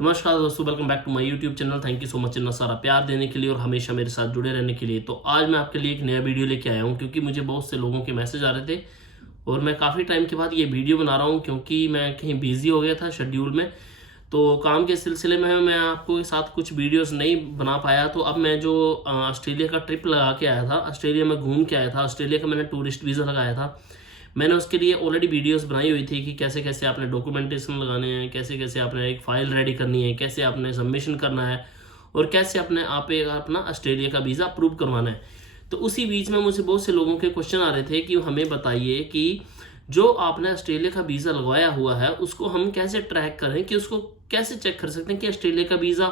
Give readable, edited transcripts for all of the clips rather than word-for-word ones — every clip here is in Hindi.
नमस्कार दोस्तों, welcome back to my YouTube channel. Thank you so much इतना सारा प्यार देने के लिए और हमेशा मेरे साथ जुड़े रहने के लिए। तो आज मैं आपके लिए एक नया वीडियो लेके आया हूँ क्योंकि मुझे बहुत से लोगों के मैसेज आ रहे थे और मैं काफ़ी टाइम के बाद ये वीडियो बना रहा हूँ क्योंकि मैं कहीं बिजी हो गया था शेड्यूल में। तो काम के सिलसिले में मैं आपको साथ कुछ वीडियोस नहीं बना पाया। तो अब मैं जो ऑस्ट्रेलिया का ट्रिप लगा के आया था, ऑस्ट्रेलिया में घूम के आया था, ऑस्ट्रेलिया का मैंने टूरिस्ट वीज़ा लगाया था। मैंने उसके लिए ऑलरेडी वीडियोस बनाई हुई थी कि कैसे कैसे आपने डॉक्यूमेंटेशन लगाने हैं, कैसे कैसे आपने एक फ़ाइल रेडी करनी है, कैसे आपने सबमिशन करना है और कैसे अपने आप एक अपना ऑस्ट्रेलिया का वीज़ा अप्रूव करवाना है। तो उसी बीच में मुझे बहुत से लोगों के क्वेश्चन आ रहे थे कि हमें बताइए कि जो आपने ऑस्ट्रेलिया का वीज़ा लगवाया हुआ है उसको हम कैसे ट्रैक करें, कि उसको कैसे चेक कर सकते हैं कि ऑस्ट्रेलिया का वीज़ा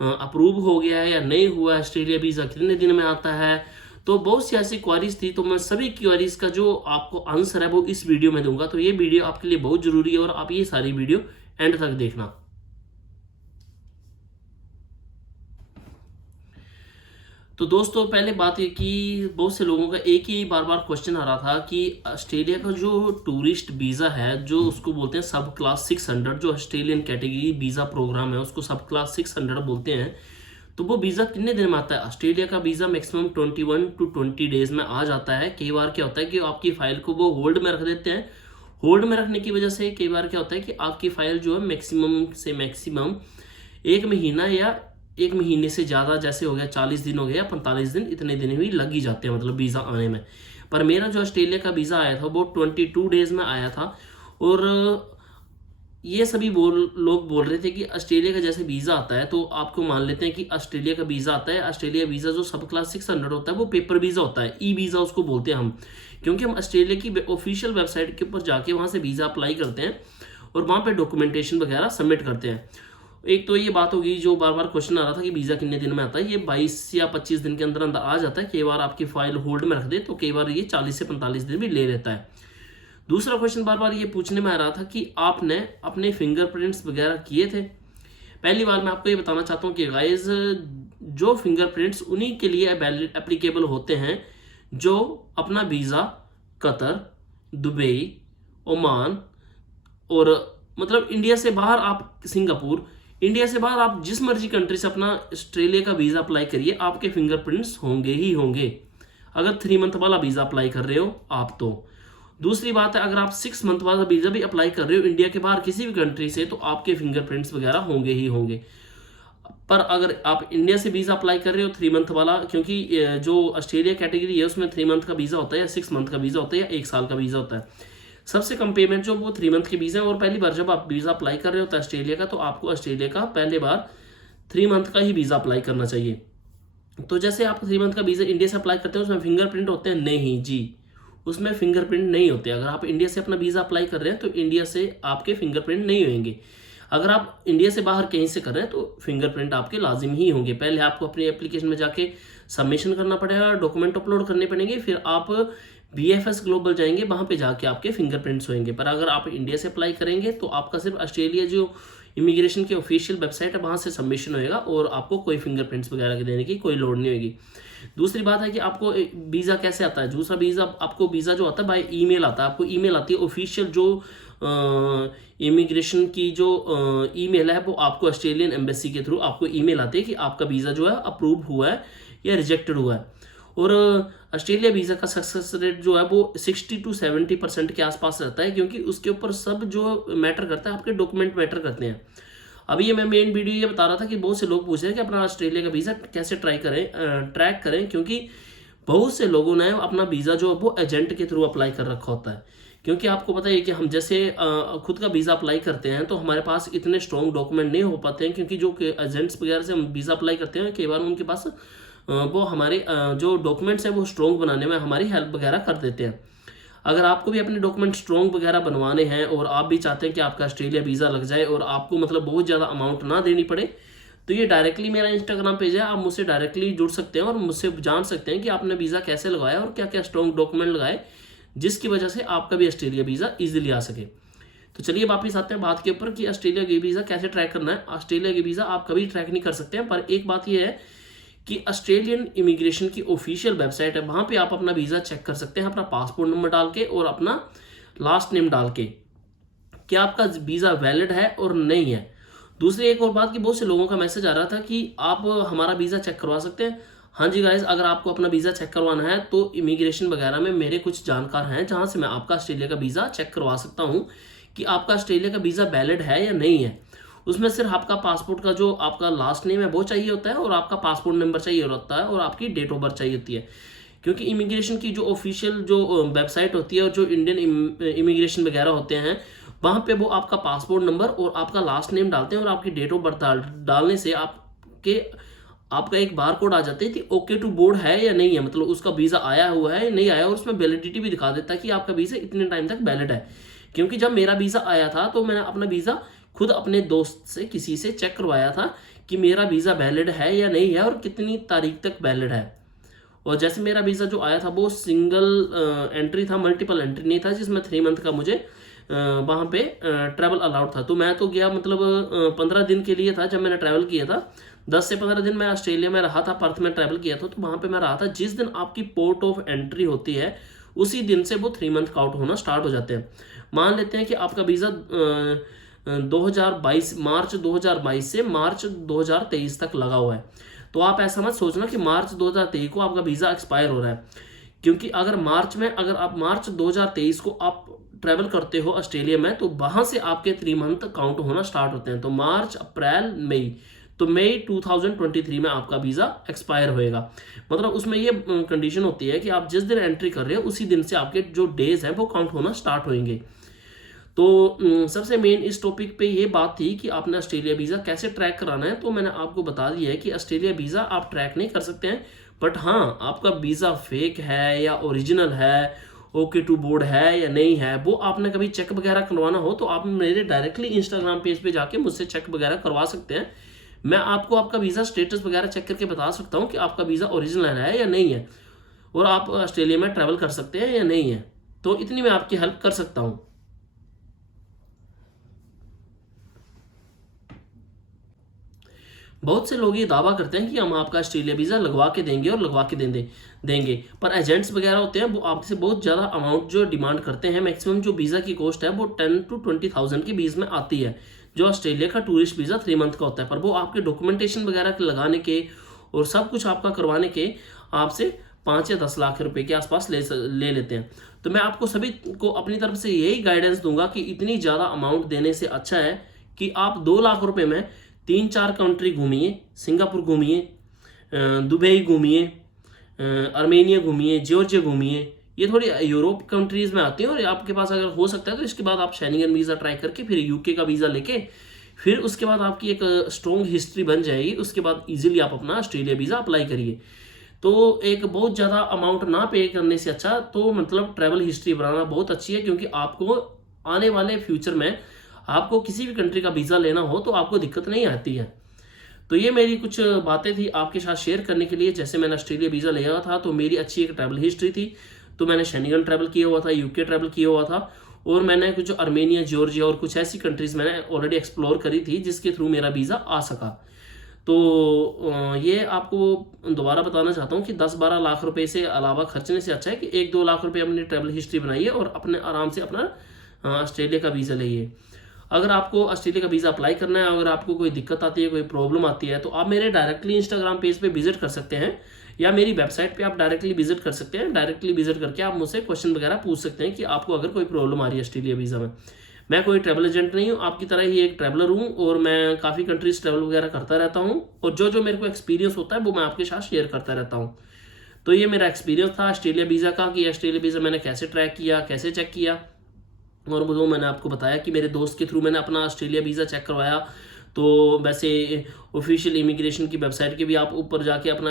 अप्रूव हो गया है या नहीं हुआ है, ऑस्ट्रेलिया वीज़ा कितने दिन में आता है। तो बहुत सी ऐसी क्वारीज थी, तो मैं सभी क्वारीज का जो आपको आंसर है वो इस वीडियो में दूंगा। तो ये वीडियो आपके लिए बहुत जरूरी है और आप ये सारी वीडियो एंड तक देखना। तो दोस्तों, पहले बात ये कि बहुत से लोगों का एक ही बार बार क्वेश्चन आ रहा था कि ऑस्ट्रेलिया का जो टूरिस्ट वीज़ा है, जो उसको बोलते हैं सब क्लास 600, जो ऑस्ट्रेलियन कैटेगरी वीज़ा प्रोग्राम है उसको सब क्लास 600 बोलते हैं। तो वो वीज़ा कितने दिन में आता है? ऑस्ट्रेलिया का वीज़ा मैक्सिमम 21 टू 20 डेज में आ जाता है। कई बार क्या होता है कि आपकी फ़ाइल को वो होल्ड में रख देते हैं। होल्ड में रखने की वजह से कई बार क्या होता है कि आपकी फ़ाइल जो है मैक्सिमम से मैक्सिमम 1 महीना या 1 महीने से ज़्यादा, जैसे हो गया 40 दिन हो गया या 45 दिन, इतने दिन भी लग ही जाते हैं मतलब वीज़ा आने में। पर मेरा जो ऑस्ट्रेलिया का वीज़ा आया था वो 22 डेज में आया था। और ये सभी लोग बोल रहे थे कि ऑस्ट्रेलिया का जैसे वीज़ा आता है तो आपको मान लेते हैं कि ऑस्ट्रेलिया का वीज़ा आता है। ऑस्ट्रेलिया वीज़ा जो सब क्लास 600 होता है वो पेपर वीज़ा होता है, ई वीज़ा उसको बोलते हैं हम, क्योंकि हम ऑस्ट्रेलिया की ऑफिशियल वेबसाइट के ऊपर जाके वहाँ से वीज़ा अप्लाई करते हैं और वहाँ पे डॉक्यूमेंटेशन वगैरह सबमिट करते हैं। एक तो ये बात होगी, जो बार बार क्वेश्चन आ रहा था कि वीज़ा कितने दिन में आता है, ये 22 या 25 दिन के अंदर अंदर आ जाता है। कई बार आपकी फाइल होल्ड में रख दे तो कई बार ये 40 से 45 दिन भी ले लेता है। दूसरा क्वेश्चन बार बार ये पूछने में आ रहा था कि आपने अपने फिंगरप्रिंट्स वगैरह किए थे। पहली बार मैं आपको ये बताना चाहता हूँ कि गाइस, जो फिंगरप्रिंट्स उन्हीं के लिए एप्लीकेबल होते हैं जो अपना वीज़ा कतर, दुबई, ओमान और मतलब इंडिया से बाहर, आप सिंगापुर, इंडिया से बाहर आप जिस मर्जी कंट्री से अपना ऑस्ट्रेलिया का वीज़ा अप्लाई करिए, आपके फिंगरप्रिंट्स होंगे ही होंगे। अगर 3 मंथ वाला वीज़ा अप्लाई कर रहे हो आप तो। दूसरी बात है, अगर आप 6 मंथ वाला वीज़ा भी अप्लाई कर रहे हो इंडिया के बाहर किसी भी कंट्री से, तो आपके फिंगरप्रिंट्स वगैरह होंगे ही होंगे। पर अगर आप इंडिया से वीज़ा अप्लाई कर रहे हो 3 मंथ वाला, क्योंकि जो ऑस्ट्रेलिया कैटेगरी है उसमें 3 मंथ का वीज़ा होता है या 6 मंथ का वीज़ा होता है या 1 साल का वीज़ा होता है। सबसे कम पेमेंट जो वो 3 मंथ की वीज़ा है। और पहली बार जब आप वीज़ा अप्लाई कर रहे हो ऑस्ट्रेलिया का, तो आपको ऑस्ट्रेलिया का पहले बार 3 मंथ का ही वीज़ा अप्लाई करना चाहिए। तो जैसे आप 3 मंथ का वीज़ा इंडिया से अप्लाई करते हो उसमें फिंगरप्रिंट होते हैं? नहीं जी, उसमें फिंगरप्रिंट नहीं होते। अगर आप इंडिया से अपना वीज़ा अप्लाई कर रहे हैं तो इंडिया से आपके फिंगरप्रिंट नहीं होंगे। अगर आप इंडिया से बाहर कहीं से कर रहे हैं तो फिंगरप्रिंट आपके लाजिम ही होंगे। पहले आपको अपनी एप्लीकेशन में जाके सबमिशन करना पड़ेगा, डॉक्यूमेंट अपलोड करने पड़ेंगे, फिर आप BFS ग्लोबल जाएंगे, वहाँ पे जाके आपके फिंगरप्रिंट्स होंगे। पर अगर आप इंडिया से अप्लाई करेंगे तो आपका सिर्फ ऑस्ट्रेलिया जो इमिग्रेशन की ऑफिशियल वेबसाइट है वहाँ से सबमिशन होएगा और आपको कोई फिंगरप्रिंट्स वगैरह के देने की कोई लोड नहीं होगी। दूसरी बात है कि आपको वीज़ा कैसे आता है। दूसरा वीज़ा, आपको वीज़ा जो आता है बाय ईमेल आता है। आपको ईमेल आती है ऑफिशियल, जो इमिग्रेशन की जो ईमेल है वो आपको ऑस्ट्रेलियन एम्बेसी के थ्रू आपको ईमेल आती है कि आपका वीज़ा जो है अप्रूव हुआ है या रिजेक्टेड हुआ है। और ऑस्ट्रेलिया वीज़ा का सक्सेस रेट जो है वो 60 to 70% के आसपास रहता है, क्योंकि उसके ऊपर सब जो मैटर करता है आपके डॉक्यूमेंट मैटर करते हैं। अभी ये मैं मेन वीडियो ये बता रहा था कि बहुत से लोग पूछ रहे हैं कि अपना ऑस्ट्रेलिया का वीज़ा कैसे ट्रैक करें, क्योंकि बहुत से लोगों ने अपना वीज़ा जो वो एजेंट के थ्रू अप्लाई कर रखा होता है। क्योंकि आपको पता है कि हम जैसे खुद का वीज़ा अप्लाई करते हैं तो हमारे पास इतने स्ट्रॉन्ग डॉक्यूमेंट नहीं हो पाते हैं, क्योंकि जो एजेंट्स वगैरह से हम वीज़ा अप्लाई करते हैं कई बार उनके पास वो हमारे जो डॉक्यूमेंट्स हैं वो स्ट्रॉन्ग बनाने में हमारी हेल्प वगैरह कर देते हैं। अगर आपको भी अपने डॉक्यूमेंट स्ट्रॉन्ग वगैरह बनवाने हैं और आप भी चाहते हैं कि आपका ऑस्ट्रेलिया वीज़ा लग जाए और आपको मतलब बहुत ज़्यादा अमाउंट ना देनी पड़े, तो ये डायरेक्टली मेरा इंस्टाग्राम पेज है, आप मुझसे डायरेक्टली जुड़ सकते हैं और मुझसे जान सकते हैं कि आपने वीज़ा कैसे लगाया और क्या क्या स्ट्रॉन्ग डॉक्यूमेंट लगाए जिसकी वजह से आपका भी ऑस्ट्रेलिया वीज़ा ईजिली आ सके। तो चलिए वापिस आते हैं बात के ऊपर कि ऑस्ट्रेलिया की वीज़ा कैसे ट्रैक करना है। ऑस्ट्रेलिया की वीज़ा आप कभी ट्रैक नहीं कर सकते हैं, पर एक बात यह है कि ऑस्ट्रेलियन इमिग्रेशन की ऑफिशियल वेबसाइट है, वहाँ पे आप अपना वीज़ा चेक कर सकते हैं अपना पासपोर्ट नंबर डाल के और अपना लास्ट नेम डाल के, कि आपका वीज़ा वैलिड है और नहीं है। दूसरी एक और बात कि बहुत से लोगों का मैसेज आ रहा था कि आप हमारा वीज़ा चेक करवा सकते हैं। हाँ जी गाइज, अगर आपको अपना वीज़ा चेक करवाना है तो इमिग्रेशन वगैरह में मेरे कुछ जानकार हैं जहाँ से मैं आपका ऑस्ट्रेलिया का वीज़ा चेक करवा सकता हूँ कि आपका ऑस्ट्रेलिया का वीज़ा वैलिड है या नहीं है। उसमें सिर्फ आपका पासपोर्ट का जो आपका लास्ट नेम है वो चाहिए होता है, और आपका पासपोर्ट नंबर चाहिए होता है, और आपकी डेट ऑफ बर्थ चाहिए होती है। क्योंकि इमिग्रेशन की जो ऑफिशियल जो वेबसाइट होती है और जो इंडियन इमिग्रेशन वगैरह होते हैं, वहाँ पे वो आपका पासपोर्ट नंबर और आपका लास्ट नेम डालते हैं, और आपकी डेट ऑफ बर्थ डालने से आपका एक बार कोड आ जाता है कि ओके टू बोर्ड है या नहीं है, मतलब उसका वीज़ा आया हुआ है या नहीं आया, और उसमें वैलिडिटी भी दिखा देता है कि आपका वीज़ा इतने टाइम तक वैलिड है। क्योंकि जब मेरा वीज़ा आया था तो मैंने अपना वीज़ा खुद अपने दोस्त से किसी से चेक करवाया था कि मेरा वीज़ा वैलिड है या नहीं है और कितनी तारीख तक वैलिड है। और जैसे मेरा वीज़ा जो आया था वो सिंगल एंट्री था, मल्टीपल एंट्री नहीं था, जिसमें 3 मंथ का मुझे वहाँ पे ट्रैवल अलाउड था। तो मैं तो गया मतलब 15 दिन के लिए था जब मैंने ट्रैवल किया था। 10 से 15 दिन मैं ऑस्ट्रेलिया में रहा था, पर्थ में ट्रैवल किया था, तो वहाँ पे मैं रहा था। जिस दिन आपकी पोर्ट ऑफ एंट्री होती है उसी दिन से वो 3 मंथ काउंट होना स्टार्ट हो जाते हैं। मान लेते हैं कि आपका वीज़ा 2022 मार्च 2022 से मार्च 2023 तक लगा हुआ है, तो आप ऐसा मत सोचना कि मार्च 2023 को आपका वीज़ा एक्सपायर हो रहा है। क्योंकि अगर आप मार्च 2023 को आप ट्रैवल करते हो ऑस्ट्रेलिया में, तो वहाँ से आपके 3 मंथ काउंट होना स्टार्ट होते हैं। तो मार्च, अप्रैल, मई, तो मई 2023 में आपका वीज़ा एक्सपायर होएगा। मतलब उसमें ये कंडीशन होती है कि आप जिस दिन एंट्री कर रहे हो उसी दिन से आपके जो डेज हैं वो काउंट होना स्टार्ट होंगे। तो सबसे मेन इस टॉपिक पे ये बात थी कि आपने ऑस्ट्रेलिया वीज़ा कैसे ट्रैक कराना है। तो मैंने आपको बता दिया है कि ऑस्ट्रेलिया वीज़ा आप ट्रैक नहीं कर सकते हैं, बट हाँ, आपका वीज़ा फेक है या ओरिजिनल है, ओके टू बोर्ड है या नहीं है, वो आपने कभी चेक वगैरह करवाना हो तो आप मेरे डायरेक्टली इंस्टाग्राम पेज पे जाके मुझसे चेक वगैरह करवा सकते हैं। मैं आपको आपका वीज़ा स्टेटस वगैरह चेक करके बता सकता हूँ कि आपका वीज़ा ओरिजिनल है या नहीं है, और आप ऑस्ट्रेलिया में ट्रैवल कर सकते हैं या नहीं है। तो इतनी मैं आपकी हेल्प कर सकता हूँ। बहुत से लोग ये दावा करते हैं कि हम आपका ऑस्ट्रेलिया वीज़ा लगवा के देंगे और लगवा के देंगे, पर एजेंट्स वगैरह होते हैं वो आपसे बहुत ज़्यादा अमाउंट जो डिमांड करते हैं। मैक्सिमम जो वीज़ा की कॉस्ट है वो 10 to 20,000 के बीच में आती है, जो ऑस्ट्रेलिया का टूरिस्ट वीज़ा 3 मंथ का होता है। पर वो आपके डॉक्यूमेंटेशन वगैरह के लगाने के और सब कुछ आपका करवाने के आपसे 5 या 10 लाख रुपए के आसपास ले लेते हैं। तो मैं आपको सभी को अपनी तरफ से यही गाइडेंस दूंगा कि इतनी ज़्यादा अमाउंट देने से अच्छा है कि आप 2 लाख रुपए में 3-4 कंट्री घूमिए, सिंगापुर घूमिए, दुबई घूमिए, आर्मेनिया घूमिए, जॉर्जिया घूमिए। ये थोड़ी यूरोप कंट्रीज़ में आती हैं, और आपके पास अगर हो सकता है तो इसके बाद आप शेंगन वीज़ा ट्राई करके फिर यूके का वीज़ा लेके फिर उसके बाद आपकी एक स्ट्रॉन्ग हिस्ट्री बन जाएगी। उसके बाद इजीली आप अपना ऑस्ट्रेलिया वीज़ा अप्लाई करिए। तो एक बहुत ज़्यादा अमाउंट ना पे करने से अच्छा तो मतलब ट्रैवल हिस्ट्री बनाना बहुत अच्छी है, क्योंकि आपको आने वाले फ्यूचर में आपको किसी भी कंट्री का वीज़ा लेना हो तो आपको दिक्कत नहीं आती है। तो ये मेरी कुछ बातें थी आपके साथ शेयर करने के लिए। जैसे मैंने ऑस्ट्रेलिया वीज़ा लिया था तो मेरी अच्छी एक ट्रैवल हिस्ट्री थी, तो मैंने शेंगन ट्रैवल किया हुआ था, यूके ट्रैवल किया हुआ था, और मैंने कुछ आर्मेनिया, जॉर्जिया और कुछ ऐसी कंट्रीज़ मैंने ऑलरेडी एक्सप्लोर करी थी जिसके थ्रू मेरा वीज़ा आ सका। तो ये आपको दोबारा बताना चाहता हूँ कि 10-12 लाख रुपए से अलावा खर्चने से अच्छा है कि 1-2 लाख रुपए अपनी ट्रैवल हिस्ट्री बनाइए और अपने आराम से अपना ऑस्ट्रेलिया का वीज़ा लाइए। अगर आपको ऑस्ट्रेलिया का वीज़ा अप्लाई करना है, अगर आपको कोई दिक्कत आती है, कोई प्रॉब्लम आती है, तो आप मेरे डायरेक्टली इंस्टाग्राम पेज पे विजिट कर सकते हैं, या मेरी वेबसाइट पे आप डायरेक्टली विजिट कर सकते हैं। डायरेक्टली विजिट करके आप मुझसे क्वेश्चन वगैरह पूछ सकते हैं कि आपको अगर कोई प्रॉब्लम आ रही है ऑस्ट्रेलिया वीज़ा में। मैं कोई ट्रैवल एजेंट नहीं हूँ, आपकी तरह ही एक ट्रैवलर हूँ, और मैं काफ़ी कंट्रीज ट्रैवल वगैरह करता रहता हूँ, और जो जो मेरे को एक्सपीरियंस होता है वो मैं आपके साथ शेयर करता रहता हूँ। तो ये मेरा एक्सपीरियंस था ऑस्ट्रेलिया वीज़ा का, कि ऑस्ट्रेलिया वीज़ा मैंने कैसे ट्रैक किया, कैसे चेक किया, और वो मैंने आपको बताया कि मेरे दोस्त के थ्रू मैंने अपना ऑस्ट्रेलिया वीज़ा चेक करवाया। तो वैसे ऑफिशियल इमिग्रेशन की वेबसाइट के भी आप ऊपर जाके अपना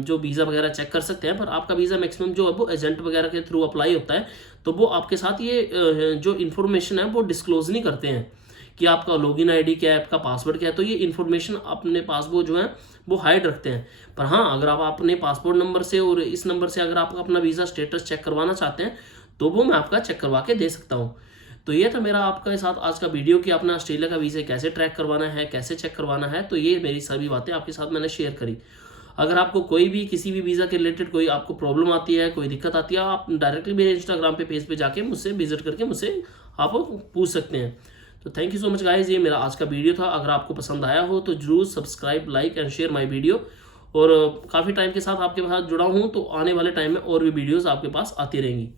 जो वीज़ा वगैरह चेक कर सकते हैं, पर आपका वीज़ा मैक्सिमम जो है वो एजेंट वगैरह के थ्रू अप्लाई होता है, तो वो आपके साथ ये जो इन्फॉर्मेशन है वो डिस्क्लोज नहीं करते हैं कि आपका लॉगिन आईडी क्या है, आपका पासवर्ड क्या है। तो ये इन्फॉर्मेशन अपने पास वो जो है वो हाइड रखते हैं। पर हाँ, अगर आप अपने पासपोर्ट नंबर से और इस नंबर से अगर आप अपना वीज़ा स्टेटस चेक करवाना चाहते हैं तो वो मैं आपका चेक करवा के दे सकता हूँ। तो ये था मेरा आपके साथ आज का वीडियो कि अपना ऑस्ट्रेलिया का वीज़ा कैसे ट्रैक करवाना है, कैसे चेक करवाना है। तो ये मेरी सभी बातें आपके साथ मैंने शेयर करी। अगर आपको कोई भी किसी भी वीज़ा के रिलेटेड कोई आपको प्रॉब्लम आती है, कोई दिक्कत आती है, आप डायरेक्टली मेरे इंस्टाग्राम पे पेज पे जाके मुझसे विजिट करके मुझसे आप पूछ सकते हैं। तो thank you so much guys, ये मेरा आज का वीडियो था। अगर आपको पसंद आया हो तो जरूर subscribe, like and share my video. और काफ़ी टाइम के साथ आपके साथ जुड़ा हूँ, तो आने वाले टाइम में और भी वीडियोस आपके पास आती रहेंगी।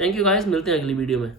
थैंक यू गाइज, मिलते हैं अगली वीडियो में।